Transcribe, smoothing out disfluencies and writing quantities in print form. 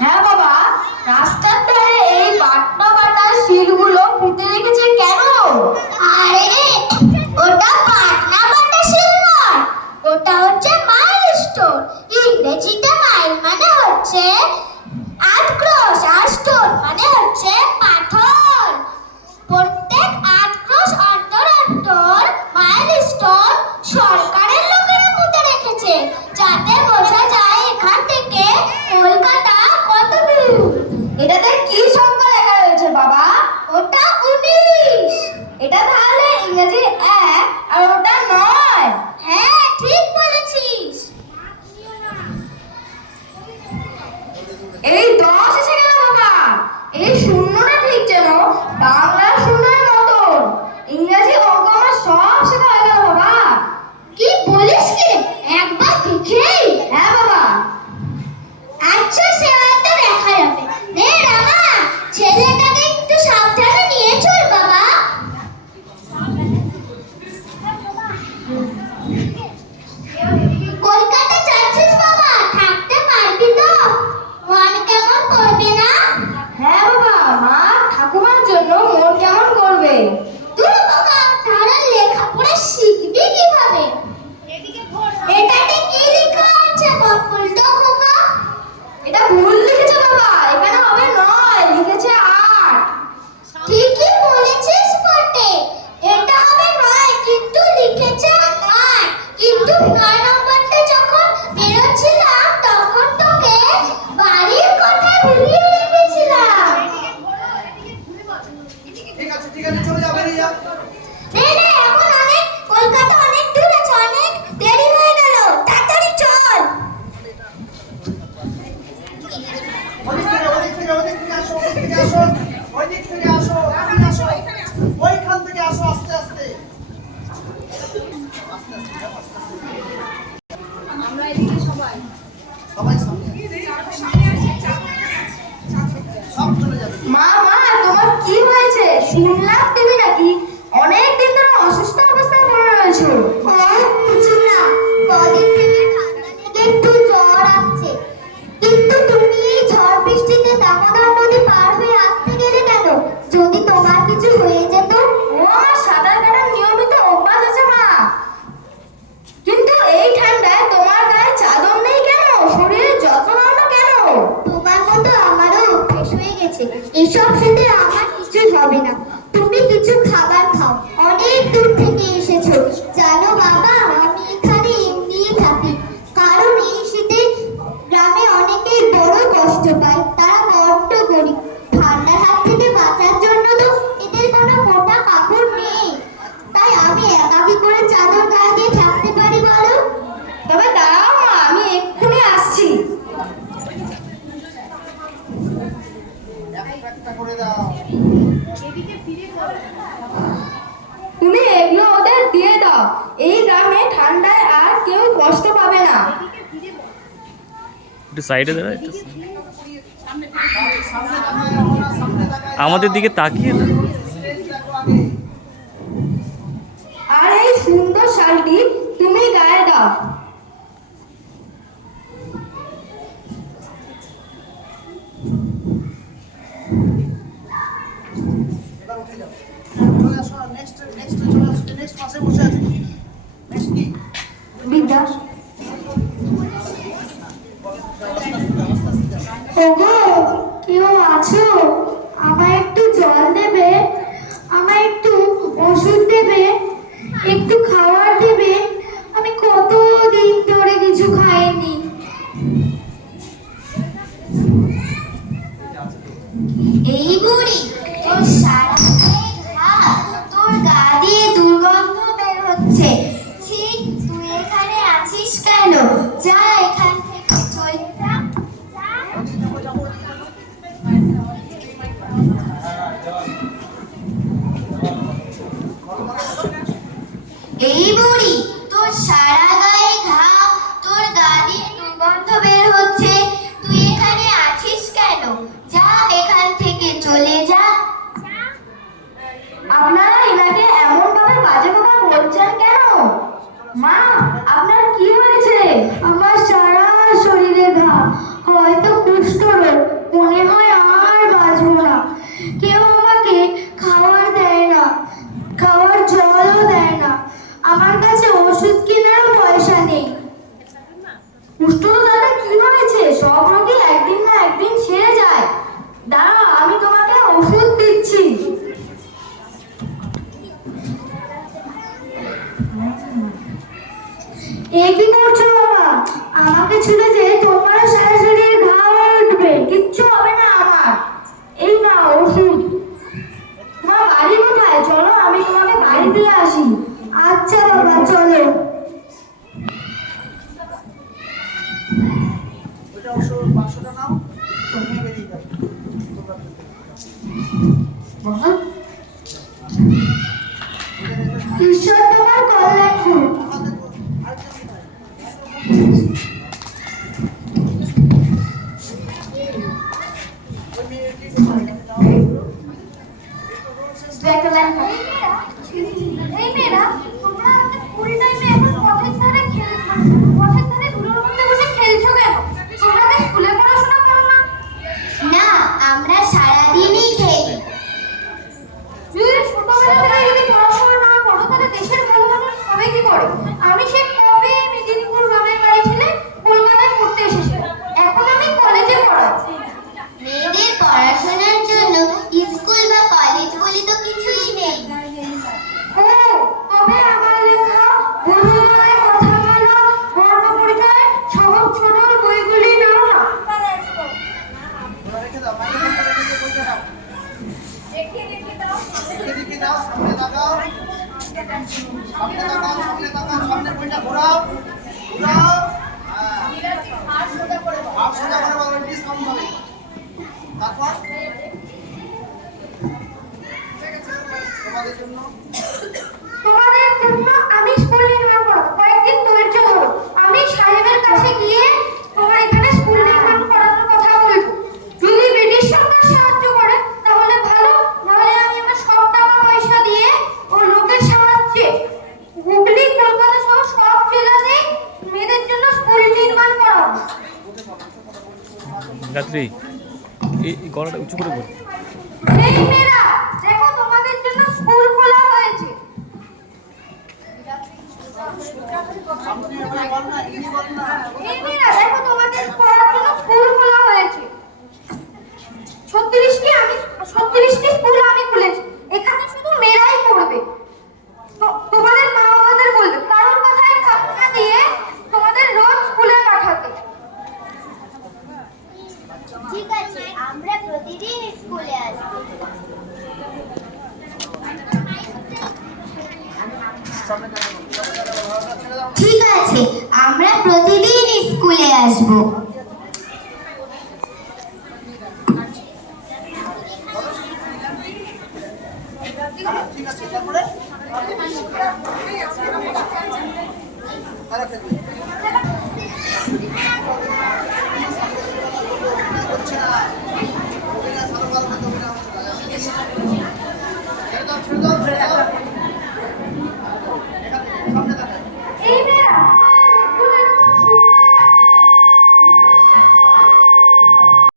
হ্যাঁ বাবা, রাস্তার ধারে এই বাটনা বাটা শিলগুলো পুঁতে রেখেছে কেন? আরে ওটা পাটনা বাটা শিল নয়, ওটা হচ্ছে মাইলস্টোন। ইংরেজিতে মাইল মানে হচ্ছে 8 ক্রস, আর স্টোন মানে হচ্ছে পাথর। প্রত্যেক 8 ক্রস অন্তর অন্তর মাইলস্টোন সরকারের লোকেরা পুঁতে রেখেছে, যাতে বোঝা যায় এখান থেকে কলকাতা কত দূর। এটাতে কি সংখ্যা লেখা রয়েছে বাবা? ওটা 19। এটা তাহলে ইংরেজির 1 আর ওটা 9। হ্যাঁ, ঠিক বলেছিস। এই 10 এসে গেল বাবা। এই শূন্যটা ঠিক যেন বাংলার শূন্যের মতো। ইংরেজি অঙ্ক আমার সব শেখা হয়ে গেল বাবা। কি বলিস কি? একবার দেখেই? হ্যাঁ বাবা। আচ্ছা, সে হয়তো দেখা যাবে। নে রামা, ছেলেটাকে একটু সাবধানে নিয়ে চল বাবা। কলকাতা যাচ্ছিস বাবা? থাকতে পারবি তো? মন কেমন করবে না? হ্যাঁ বাবা, মা ঠাকুমার জন্য মন কেমন করবে? তুই বাবা, তারা লেখাপড়া শিখবি কিভাবে? এটাতে কি লেখা আছে বলতো খোকা? এটা ভুল লিখেছে বাবা, এখানে হবে 9, লিখেছে 8। ঠিকই বলেছিস বটে, এটা হবে 9 কিন্তু লিখেছে 8। কিন্তু 9 নম্বরটা যখন বেরোচ্ছিলাম তখন তোকে বাড়ির কথা ভুলিয়ে রেখেছিলাম। ঠিক আছে, চলে যাবে রিয়া। নে নে, এখন অনেক কলকাতা অনেক দূর আছে, অনেক দেরি হয়ে গেল, তাড়াতাড়ি চল। ওদিক থেকে আসো, ওইদিক থেকে আসো, এখানে আসো, ওইখান থেকে আসো, আস্তে আস্তে। আমরা এদিকে সবাই সব চলে যাবে। মা তোমার কি হয়েছে? শুনলাম তুমি নাকি অনেক দিন ধরে অসুস্থ অবস্থায় পড়ে রয়েছো। কিছু না, কদিন থেকে ঠান্ডা লেগে একটু জ্বর আসছে। কিন্তু তুমি এই ঝড় বৃষ্টিতে দামোদর নদী পার হয়ে আসতে গেলে কেন? যদি তোমার কিছু হয়ে যেত? ও আমার সাঁতার কাটার নিয়মিত অভ্যাস আছে মা। কিন্তু এই ঠান্ডায় তোমার গায়ে চাদর নেই কেন? শরীরে যত্ন নাও না কেন? তোমার মতো আমারও অভ্যেস হয়ে গেছে, এসব খেতে আমার কিছুই হবে না। তুমি কিছু খাবার খাও, অনেক দূর থেকে এসেছো। জানো বাবা, আমি এখানে এমনিই থাকি, কারণ এই শীতে গ্রামে অনেকেই বড় কষ্ট পায়, তারা বড্ড গরিব। ঠান্ডার হাত থেকে বাঁচার জন্য তো এদের কোনো মোটা কাপড় নেই, তাই আমি একাকী করে চাদর গায়ে দিয়ে থাকতে পারি বলো। তবে দাঁড়াও মা, আমি এক্ষুনি আসছি। একটা করে দাও। এদিকে ফিরে তুমি এগুলো ওদের দিয়ে দাও। এই গ্রামে ঠান্ডায় আর কেউ কষ্ট পাবে না। একটু সাইডে দাঁড়া, একটু সামনে তাকাও না, সামনে তাকাও। আমাদের দিকে তাকিয়ে না। স্টেজ দেখো আগে। আর এই সুন্দর শালটি তুমি গায়ে দাও। এবার উঠে যাও। চলে আসো, নেক্সট চলে আসো, নেক্সট পাশে বসে আছে। নেক্সট কি? বিদ্যা। ওগো, কেউ আছো? আমায় একটু জল দেবে, আমায় একটু ওষুধ দেবে, একটু খাবার দেবে। আমি কতদিন ধরে কিছু খাইনি। এই বুড়ি, তোর সারা গায়ে ঘা, তোর গা দিয়ে দুর্গন্ধ বের হচ্ছে। ছি, তুই এখানে আছিস কেন? যা এখান থেকে, চলে যা। এই বুড়ি, তোর সারা গায়ে ঘা, তোর গা দিয়ে দুর্গন্ধ বের হচ্ছে, তুই এখানে আছিস কেন? যা এখান থেকে, চলে যা। আপনারা এনাকে এমন ভাবে বাজে কথা বলছেন কেন? মা, আপনার কি হয়েছে? আমার উষ্ণতাটা কি হয়েছে? সব রোগী একদিন না একদিন সেরে যায়। দাঁড়াও, আমি তোমাকে ওষুধ দিচ্ছি। এ কি করছো বাবা? আমাকে ছুলে যে তোমার সারা শরীরে ঘা হয়ে উঠবে। কিচ্ছু হবে না আমার। এই না ওষুধ। তোমার বাড়ি কোথায়? চলো আমি তোমাকে বাড়ি দিয়ে আসি। আচ্ছা বাবা, চলো। ওইটা অবশ্য 500টা নাও, নিয়ে বেরিয়ে যাবে। বাবা, ঈশ্বর তোমার কল্যাণ করুন। আমাদের আরেকটা কি হয়? ওই মেয়ে কি করবে? একটা লাইন পড়ো। এই মেয়েরা, তোমরা আমাদের স্কুল টাইমে এখন পথের ধারে পথের ধারে ধুলোর মধ্যে বসে খেলছো কেন? তোমরা কি স্কুলে পড়াশোনা করো না? না, আমরা সারাদিনই খেলি। যদি ছোটবেলা থেকে যদি পড়াশোনা না করো তাহলে দেশের ভালো মানুষ হবে কি করে? আমি সে কবে মেদিনীপুর গ্রামের বাড়ি ছেড়ে কলকাতায় পড়তে এসেছিলাম। এখন আমি কলেজে পড়াই। মেয়েদের পড়াশোনার জন্য স্কুল বা কলেজ বলে তো কিছুই নেই। ও, তবে আমার লেখা বর্ণমালায় কথামালা, বর্ণ পরিচয় সহজ সরল বইগুলি নাও না। ওরা রেখে দাও, মাইক্রোফোনটা রেখে দিয়ে বলতে দাও। দেখে দাও, সামনে তাকাও। সামনে তাকাও, সামনে তাকাও, সামনে বইটা ঘোরাও। ঘোরাও। হ্যাঁ। হাত সোজা করে বলো, ডিসকাউন্ট হবে। তারপর তোমাদের জন্য আমি স্কুল নির্মাণ করব। কয়েকদিন ধৈর্য ধরো। আমি সাহেবের কাছে গিয়ে তোমার এখানে স্কুল নির্মাণ করানোর কথা বলবো। যদি ব্রিটিশ সরকার সাহায্য করে তাহলে ভালো, নাহলে আমি আমার সব টাকা পয়সা দিয়ে ও লোকের সাহায্যে হুগলি, কলকাতা সহ সব জেলাতে মেয়েদের জন্য স্কুল নির্মাণ করাবো। গাত্রী, এই গলাটা উঁচু করে বল। এই মেয়েরা, দেখো তোমাদের জন্য স্কুল খোলা হয়েছে। সামনে এবার বল না, ইনি বল না। এই মেয়েরা, দেখো তোমাদের পড়ার জন্য স্কুল খোলা হয়েছে। 36টি স্কুল আমি খুলেছি। এখানে শুধু মেয়েরাই পড়বে। তোমাদের মা বাবাদের বলবে কারোর কথায় কান না দিয়ে তোমাদের রোজ স্কুলে পাঠাতে। ঠিক আছে, আমরা প্রতিদিন স্কুলে আসবো। ঠিক আছে, আমরা প্রতিদিন স্কুলে আসব। ঠিক আছে, তারপরে আরেকটা দিন। হচ্ছে না।